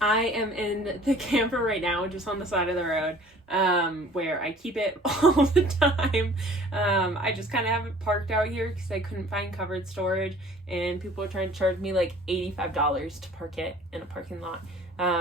I am in the camper right now, just on the side of the road, where I keep it all the time. I just kind of have it parked out here because I couldn't find covered storage, and people are trying to charge me like $85 to park it in a parking lot,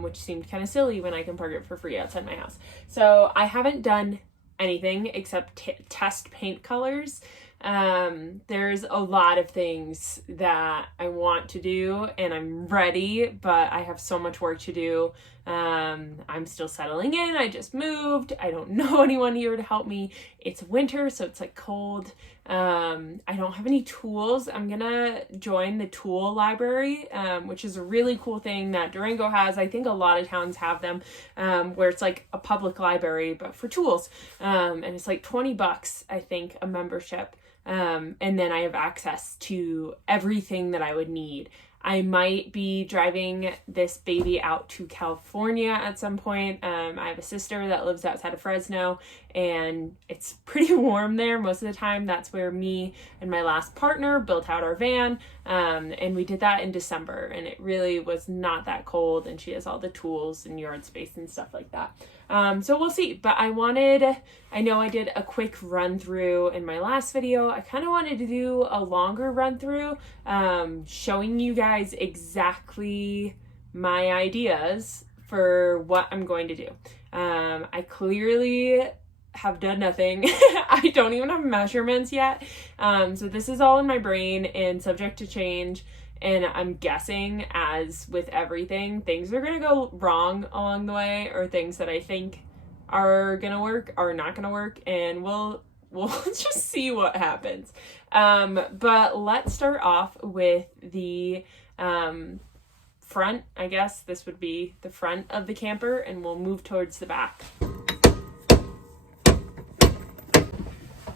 which seemed kind of silly when I can park it for free outside my house. So I haven't done anything except test paint colors. There's a lot of things that I want to do and I'm ready, but I have so much work to do. I'm still settling in. I just moved. I don't know anyone here to help me. It's winter, so it's like cold. I don't have any tools. I'm gonna join the tool library, which is a really cool thing that Durango has. I think a lot of towns have them, where it's like a public library, but for tools. And it's like $20, I think, a membership. And then I have access to everything that I would need. I might be driving this baby out to California at some point. I have a sister that lives outside of Fresno, and it's pretty warm there most of the time. That's where me and my last partner built out our van, and we did that in December, and it really was not that cold, and she has all the tools and yard space and stuff like that. So we'll see, but I know I did a quick run through in my last video. I kind of wanted to do a longer run through, showing you guys exactly my ideas for what I'm going to do. I clearly have done nothing. I don't even have measurements yet. So this is all in my brain and subject to change. And I'm guessing, as with everything, things are going to go wrong along the way, or things that I think are going to work are not going to work, and we'll just see what happens. But let's start off with the front. I guess this would be the front of the camper, and we'll move towards the back.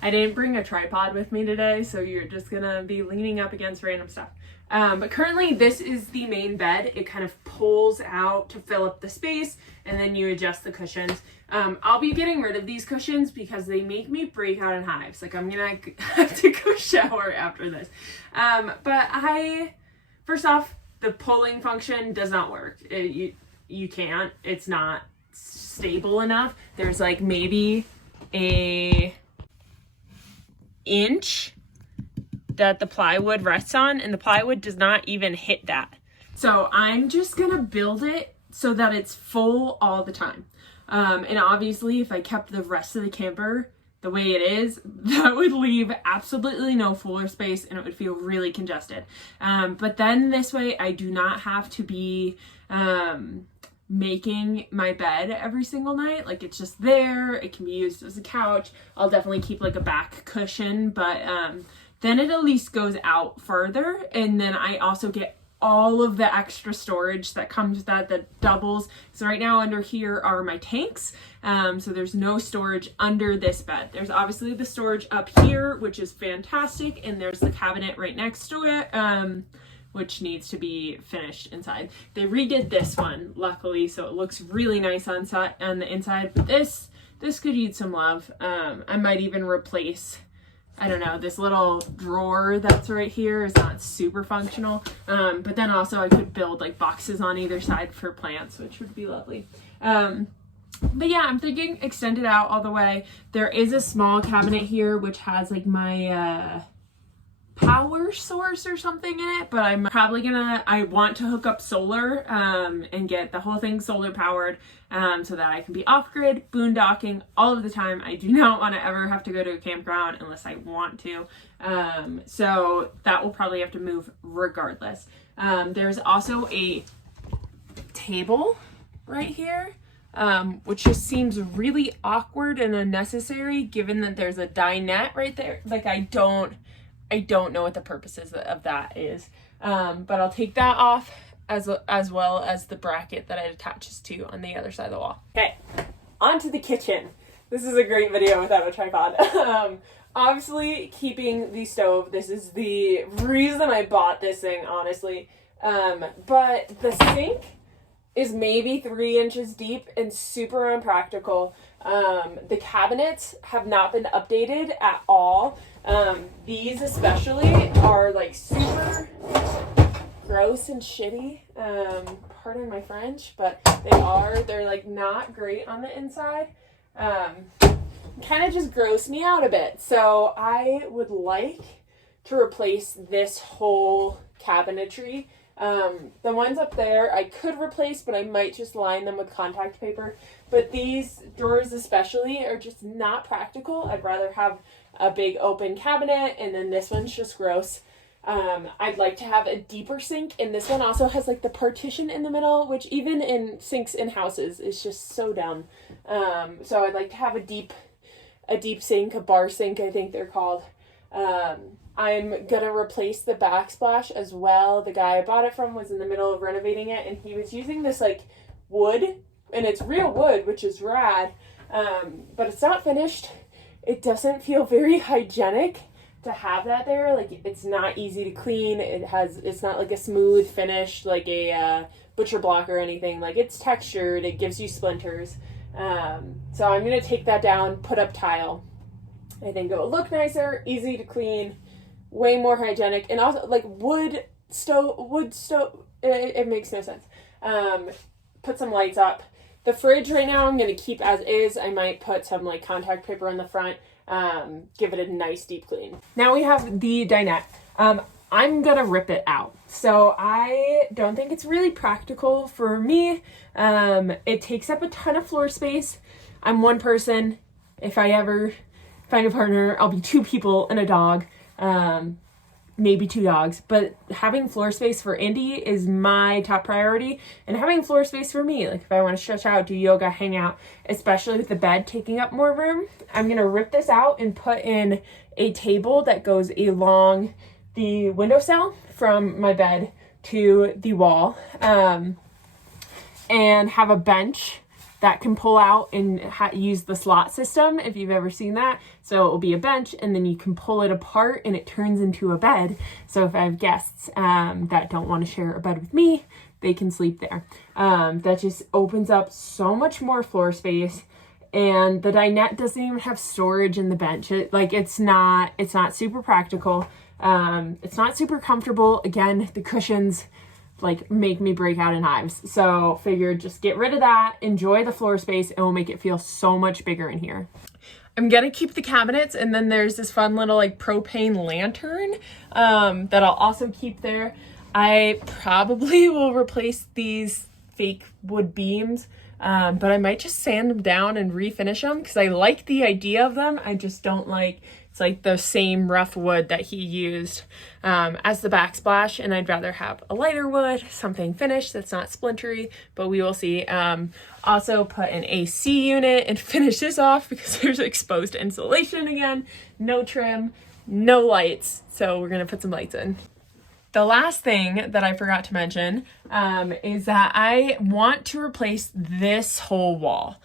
I didn't bring a tripod with me today, so you're just going to be leaning up against random stuff. But currently this is the main bed. It kind of pulls out to fill up the space, and then you adjust the cushions. I'll be getting rid of these cushions because they make me break out in hives. Like, I'm gonna have to go shower after this. But first off, the pulling function does not work. You can't. It's not stable enough. There's like maybe a inch that the plywood rests on, and the plywood does not even hit that. So I'm just gonna build it so that it's full all the time. And obviously if I kept the rest of the camper the way it is, that would leave absolutely no floor space, and it would feel really congested. But then this way I do not have to be making my bed every single night. Like, it's just there. It can be used as a couch. I'll definitely keep like a back cushion, but then it at least goes out further, and then I also get all of the extra storage that comes with that doubles. So right now under here are my tanks, so there's no storage under this bed. There's obviously the storage up here, which is fantastic, and there's the cabinet right next to it, which needs to be finished inside. They redid this one, luckily, so it looks really nice on the inside, but this could use some love. I might even replace, I don't know, this little drawer that's right here is not super functional. But then also I could build like boxes on either side for plants, which would be lovely. But yeah, I'm thinking extend it out all the way. There is a small cabinet here which has like my power source or something in it, but I'm probably I want to hook up solar and get the whole thing solar powered, so that I can be off-grid, boondocking all of the time. I do not want to ever have to go to a campground unless I want to, so that will probably have to move regardless. There's also a table right here, which just seems really awkward and unnecessary given that there's a dinette right there. Like, I don't know what the purposes of that is, but I'll take that off as well as the bracket that it attaches to on the other side of the wall. Okay, onto the kitchen. This is a great video without a tripod. Obviously, keeping the stove. This is the reason I bought this thing, honestly. But the sink is maybe 3 inches deep and super unpractical. The cabinets have not been updated at all. These especially are like super gross and shitty. pardon my French, but they're like not great on the inside. Kind of just gross me out a bit. So I would like to replace this whole cabinetry. The ones up there I could replace, but I might just line them with contact paper. But these drawers especially are just not practical. I'd rather have a big open cabinet, and then this one's just gross. I'd like to have a deeper sink, and this one also has like the partition in the middle, which even in sinks in houses is just so dumb. So I'd like to have a deep sink, a bar sink, I think they're called. I'm gonna replace the backsplash as well. The guy I bought it from was in the middle of renovating it, and he was using this like wood, and it's real wood, which is rad, but it's not finished. It doesn't feel very hygienic to have that there. Like, it's not easy to clean. It's not like a smooth finish, like a butcher block or anything. Like, it's textured. It gives you splinters. So I'm going to take that down, put up tile. I think it will look nicer, easy to clean, way more hygienic. And also, like, wood stove, it makes no sense. Put some lights up. The fridge right now I'm going to keep as is. I might put some, like, contact paper on the front. Give it a nice deep clean. Now we have the dinette. I'm gonna rip it out. So I don't think it's really practical for me. It takes up a ton of floor space. I'm one person. If I ever find a partner, I'll be 2 people and a dog. Maybe 2 dogs, but having floor space for Indy is my top priority, and having floor space for me, like if I want to stretch out, do yoga, hang out, especially with the bed taking up more room. I'm going to rip this out and put in a table that goes along the windowsill from my bed to the wall, and have a bench that can pull out and use the slot system, if you've ever seen that. So it will be a bench, and then you can pull it apart and it turns into a bed. So if I have guests that don't want to share a bed with me, they can sleep there. That just opens up so much more floor space. And the dinette doesn't even have storage in the bench. It's not super practical. It's not super comfortable. Again, the cushions like make me break out in hives. So figured just get rid of that, enjoy the floor space, and we'll make it feel so much bigger in here. I'm gonna keep the cabinets, and then there's this fun little like propane lantern that I'll also keep there. I probably will replace these fake wood beams, but I might just sand them down and refinish them because I like the idea of them. I just don't like, it's like the same rough wood that he used as the backsplash, and I'd rather have a lighter wood, something finished that's not splintery, but we will see. Also put an AC unit and finish this off because there's exposed insulation again, no trim, no lights, so we're gonna put some lights in. The last thing that I forgot to mention is that I want to replace this whole wall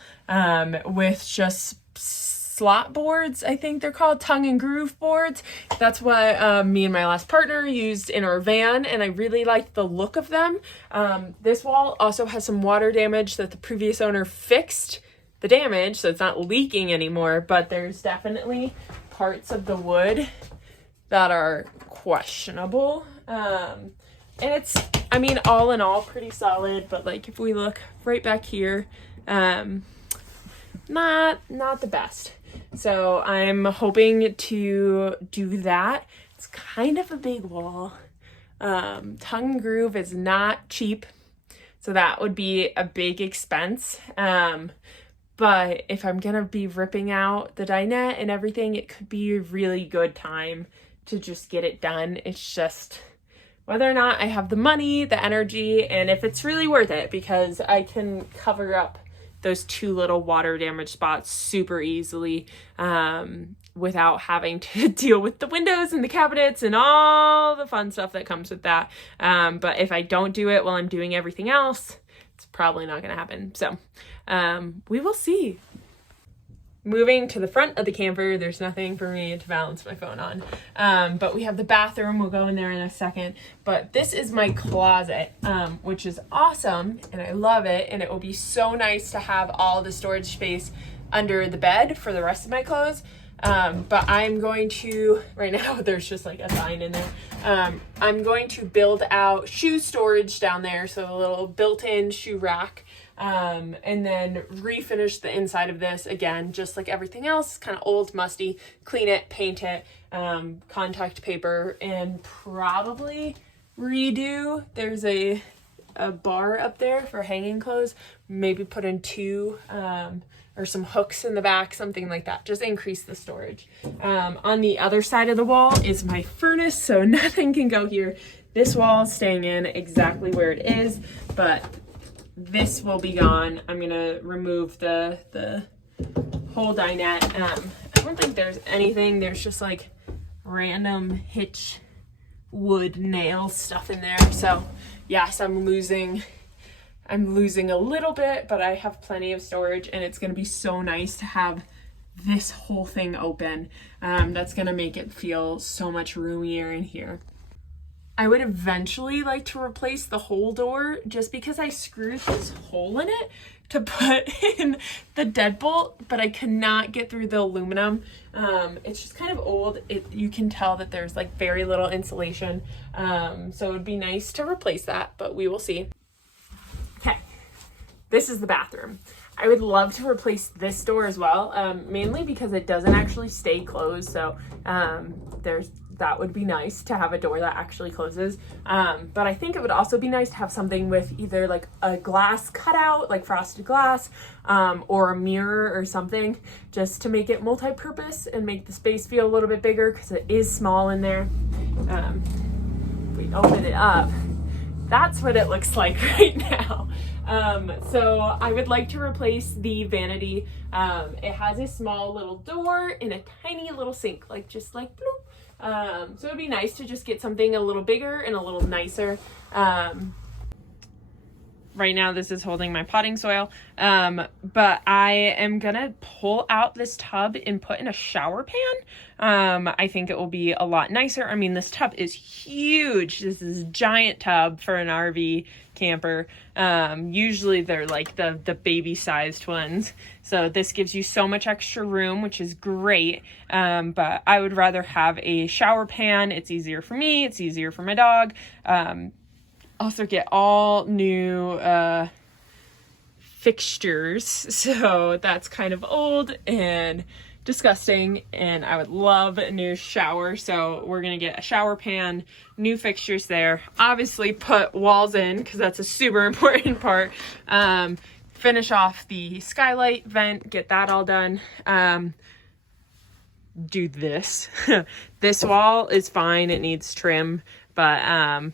with just slot boards. I think they're called tongue and groove boards. That's what me and my last partner used in our van, and I really liked the look of them. This wall also has some water damage that the previous owner fixed the damage, so it's not leaking anymore, but there's definitely parts of the wood that are questionable. And it's, I mean, all in all pretty solid, but like if we look right back here, not the best. So I'm hoping to do that. It's kind of a big wall. Tongue and groove is not cheap, so that would be a big expense. But if I'm gonna be ripping out the dinette and everything, it could be a really good time to just get it done. It's just whether or not I have the money, the energy, and if it's really worth it, because I can cover up those 2 little water damage spots super easily without having to deal with the windows and the cabinets and all the fun stuff that comes with that. But if I don't do it while I'm doing everything else, it's probably not gonna happen. So we will see. Moving to the front of the camper, there's nothing for me to balance my phone on. But we have the bathroom. We'll go in there in a second. But this is my closet, which is awesome, and I love it. And it will be so nice to have all the storage space under the bed for the rest of my clothes. But I'm going to, right now there's just like a sign in there. I'm going to build out shoe storage down there, so a little built-in shoe rack. And then refinish the inside of this again, just like everything else, kind of old, musty, clean it, paint it, contact paper, and probably redo. There's a bar up there for hanging clothes, maybe put in two, or some hooks in the back, something like that. Just increase the storage. On the other side of the wall is my furnace, so nothing can go here. This wall is staying in exactly where it is, but this will be gone. I'm gonna remove the whole dinette. I don't think there's anything. There's just like random hitch wood nail stuff in there. So yes, I'm losing a little bit, but I have plenty of storage, and it's gonna be so nice to have this whole thing open. That's gonna make it feel so much roomier in here. I would eventually like to replace the whole door, just because I screwed this hole in it to put in the deadbolt, but I could not get through the aluminum. It's just kind of old. You can tell that there's like very little insulation. So it would be nice to replace that, but we will see. Okay, this is the bathroom. I would love to replace this door as well, mainly because it doesn't actually stay closed. So that would be nice to have a door that actually closes. But I think it would also be nice to have something with either like a glass cutout, like frosted glass, or a mirror or something, just to make it multi-purpose and make the space feel a little bit bigger, because it is small in there. We open it up. That's what it looks like right now. So I would like to replace the vanity. It has a small little door and a tiny little sink, like just like bloop. So it'd be nice to just get something a little bigger and a little nicer. Right now this is holding my potting soil, but I am gonna pull out this tub and put in a shower pan. I think it will be a lot nicer. I mean, this tub is huge. This is a giant tub for an RV camper. Usually they're like the baby sized ones, so this gives you so much extra room, which is great. But I would rather have a shower pan. It's easier for me, it's easier for my dog. Also get all new fixtures, so that's kind of old and disgusting, and I would love a new shower. So we're gonna get a shower pan, new fixtures there, obviously put walls in because that's a super important part. Finish off the skylight vent, get that all done. Do this. This wall is fine, it needs trim, but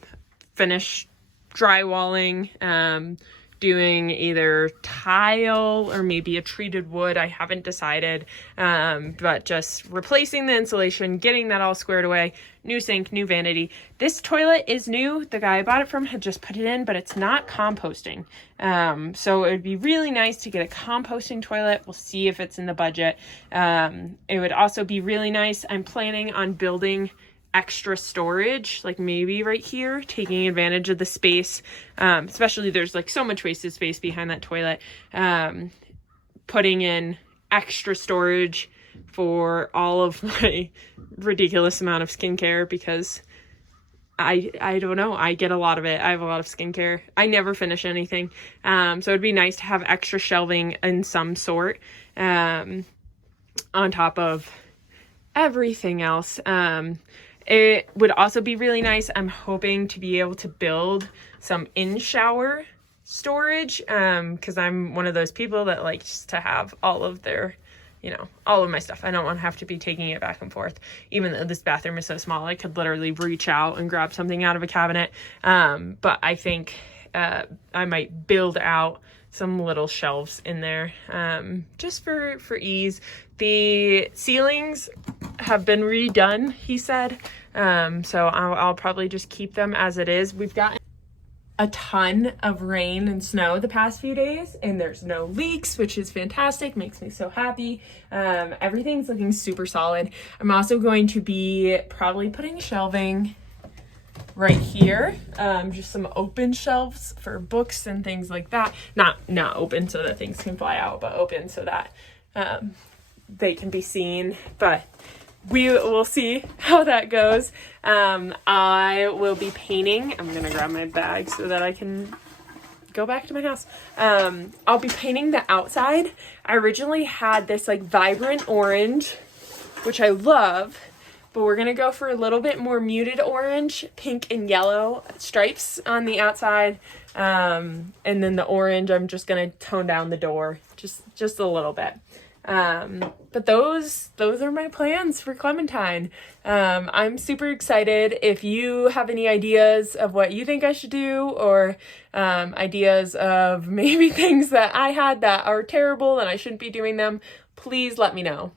finish drywalling, doing either tile or maybe a treated wood. I haven't decided, but just replacing the insulation, getting that all squared away. New sink, new vanity. This toilet is new. The guy I bought it from had just put it in, but it's not composting. So it would be really nice to get a composting toilet. We'll see if it's in the budget. It would also be really nice. I'm planning on building extra storage, like maybe right here, taking advantage of the space, especially there's like so much wasted space behind that toilet. Putting in extra storage for all of my ridiculous amount of skincare, because I don't know, I get a lot of it. I have a lot of skincare. I never finish anything, so it'd be nice to have extra shelving in some sort, on top of everything else. It would also be really nice. I'm hoping to be able to build some in-shower storage, because I'm one of those people that likes to have all of their, all of my stuff. I don't want to have to be taking it back and forth. Even though this bathroom is so small, I could literally reach out and grab something out of a cabinet. But I think I might build out some little shelves in there, just for ease. The ceilings have been redone, he said, so I'll probably just keep them as it is. We've gotten a ton of rain and snow the past few days, and there's no leaks, which is fantastic, makes me so happy. Everything's looking super solid. I'm also going to be probably putting shelving right here, just some open shelves for books and things like that. Not open so that things can fly out, but open so that they can be seen, but we will see how that goes. I will be painting. I'm gonna grab my bag so that I can go back to my house. I'll be painting the outside. I originally had this like vibrant orange, which I love, but we're gonna go for a little bit more muted orange, pink and yellow stripes on the outside. And then the orange, I'm just gonna tone down the door just a little bit. But those are my plans for Clementine. I'm super excited. If you have any ideas of what you think I should do, or ideas of maybe things that I had that are terrible and I shouldn't be doing them, please let me know.